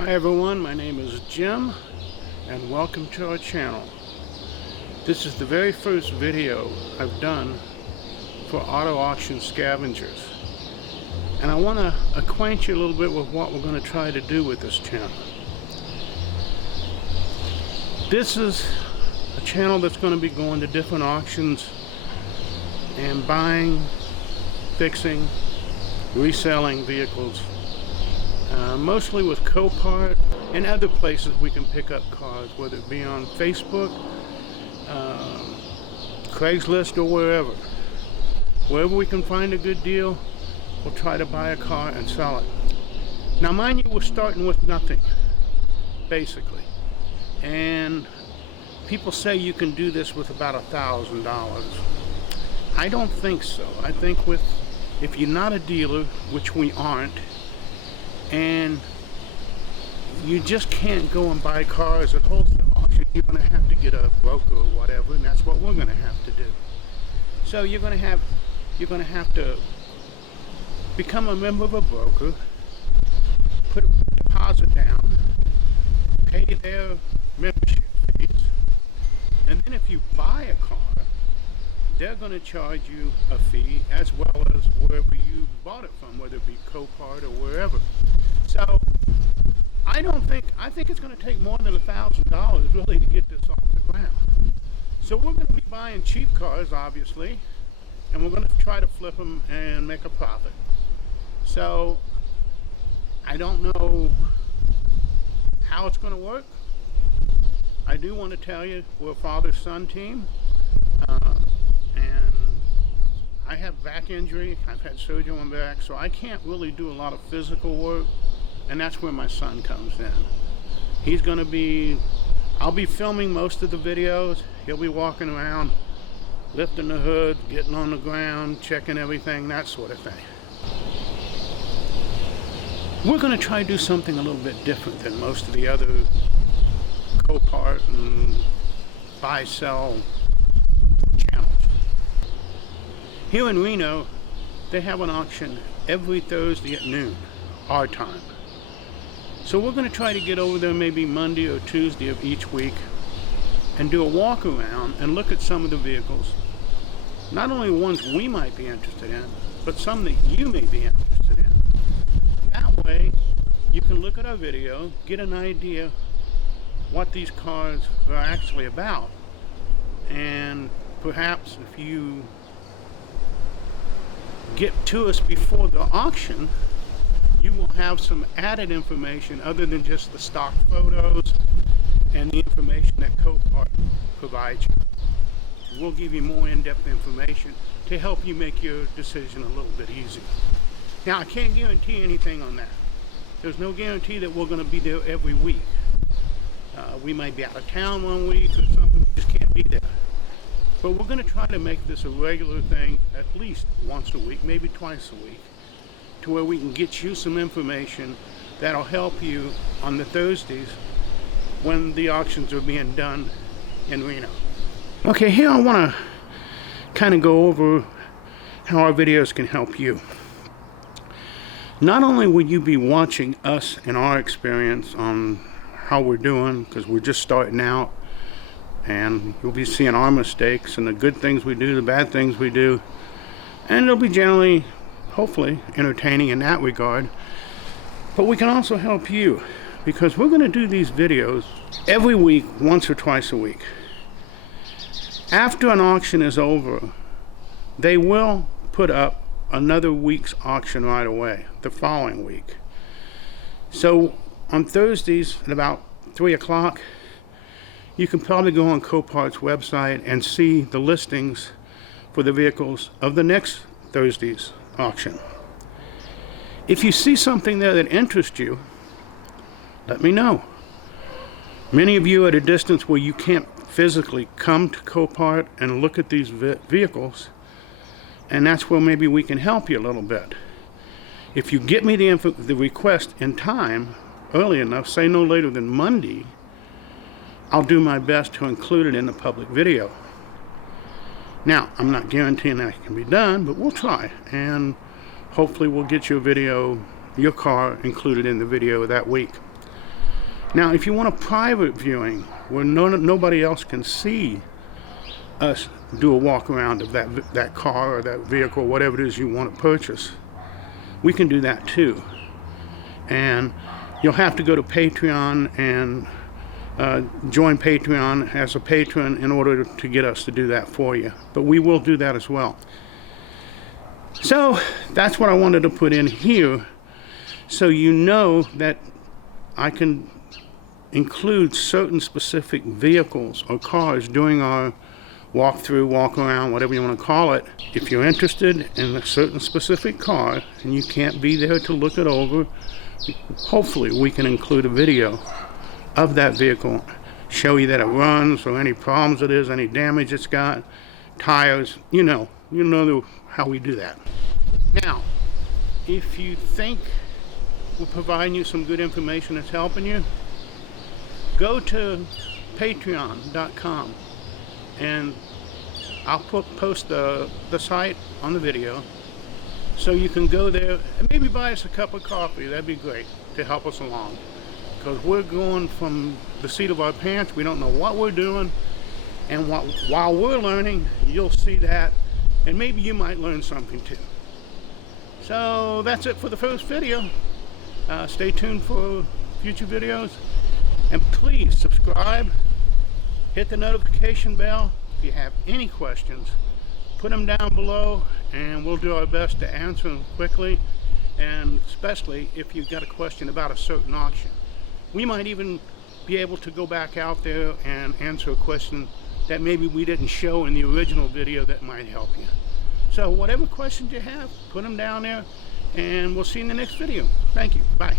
Hi everyone, my name is Jim and welcome to our channel. This is the very first video I've done for auto auction scavengers, and I want to acquaint you a little bit with what we're going to try to do with this channel. This is a channel that's going to be going to different auctions and buying, fixing, reselling vehicles. Mostly with Copart and other places we can pick up cars, whether it be on Facebook, Craigslist, or wherever. Wherever we can find a good deal, we'll try to buy a car and sell it. Now mind you, we're starting with nothing, basically. And people say you can do this with about $1,000. I don't think so. I think if you're not a dealer, which we aren't, and you just can't go and buy cars at wholesale auction, you're going to have to get a broker or whatever, and that's what we're going to have to do. So you're going to have to become a member of a broker, put a deposit down, pay their membership fees, and then if you buy a car, they're going to charge you a fee as well as wherever you bought it from, whether it be Copart or wherever. So I think it's going to take more than $1,000 really to get this off the ground. So we're going to be buying cheap cars, obviously, and we're going to try to flip them and make a profit. So I don't know how it's going to work. I do want to tell you we're a father-son team. And I have back injury, I've had surgery on my back, so I can't really do a lot of physical work, and that's where my son comes in. I'll be filming most of the videos. He'll be walking around, lifting the hood, getting on the ground, checking everything, that sort of thing. We're going to try to do something a little bit different than most of the other Copart and buy-sell channels. Here in Reno, they have an auction every Thursday at noon, our time. So we're going to try to get over there maybe Monday or Tuesday of each week and do a walk around and look at some of the vehicles. Not only ones we might be interested in, but some that you may be interested in. That way, you can look at our video, get an idea what these cars are actually about, and perhaps if you get to us before the auction, you will have some added information other than just the stock photos and the information that Copart provides you. We'll give you more in-depth information to help you make your decision a little bit easier. Now, I can't guarantee anything on that. There's no guarantee that we're going to be there every week. We might be out of town one week or something, we just can't be there. But we're going to try to make this a regular thing at least once a week, maybe twice a week, to where we can get you some information that'll help you on the Thursdays when the auctions are being done in Reno. Okay, here I want to kind of go over how our videos can help you. Not only will you be watching us and our experience on how we're doing, because we're just starting out, and you'll be seeing our mistakes and the good things we do, the bad things we do, and it'll be generally, hopefully, entertaining in that regard. But we can also help you, because we're going to do these videos every week, once or twice a week. After an auction is over, they will put up another week's auction right away, the following week. So on Thursdays at about 3 o'clock, you can probably go on Copart's website and see the listings for the vehicles of the next Thursday's auction. If you see something there that interests you, let me know. Many of you at a distance where you can't physically come to Copart and look at these vehicles, and that's where maybe we can help you a little bit. If you get me the request in time, early enough, say no later than Monday, I'll do my best to include it in the public video. Now, I'm not guaranteeing that it can be done, but we'll try, and hopefully we'll get your car included in the video that week. Now, if you want a private viewing where nobody else can see us do a walk around of that car or that vehicle, whatever it is you want to purchase, we can do that too. And you'll have to go to Patreon and join Patreon as a patron in order to get us to do that for you. But we will do that as well. So that's what I wanted to put in here, so you know that I can include certain specific vehicles or cars during our walkthrough, walk around, whatever you want to call it. If you're interested in a certain specific car and you can't be there to look it over, hopefully we can include a video of that vehicle, show you that it runs, or any problems it is, any damage it's got, tires, you know how we do that. Now, if you think we're providing you some good information that's helping you, go to patreon.com and I'll post the site on the video, so you can go there and maybe buy us a cup of coffee. That'd be great to help us along, because we're going from the seat of our pants. We don't know what we're doing, and while we're learning, you'll see that, and maybe you might learn something too. So that's it for the first video. Stay tuned for future videos, and please subscribe, hit the notification bell. If you have any questions, put them down below and we'll do our best to answer them quickly, and especially if you've got a question about a certain auction. We might even be able to go back out there and answer a question that maybe we didn't show in the original video that might help you. So whatever questions you have, put them down there, and we'll see you in the next video. Thank you. Bye.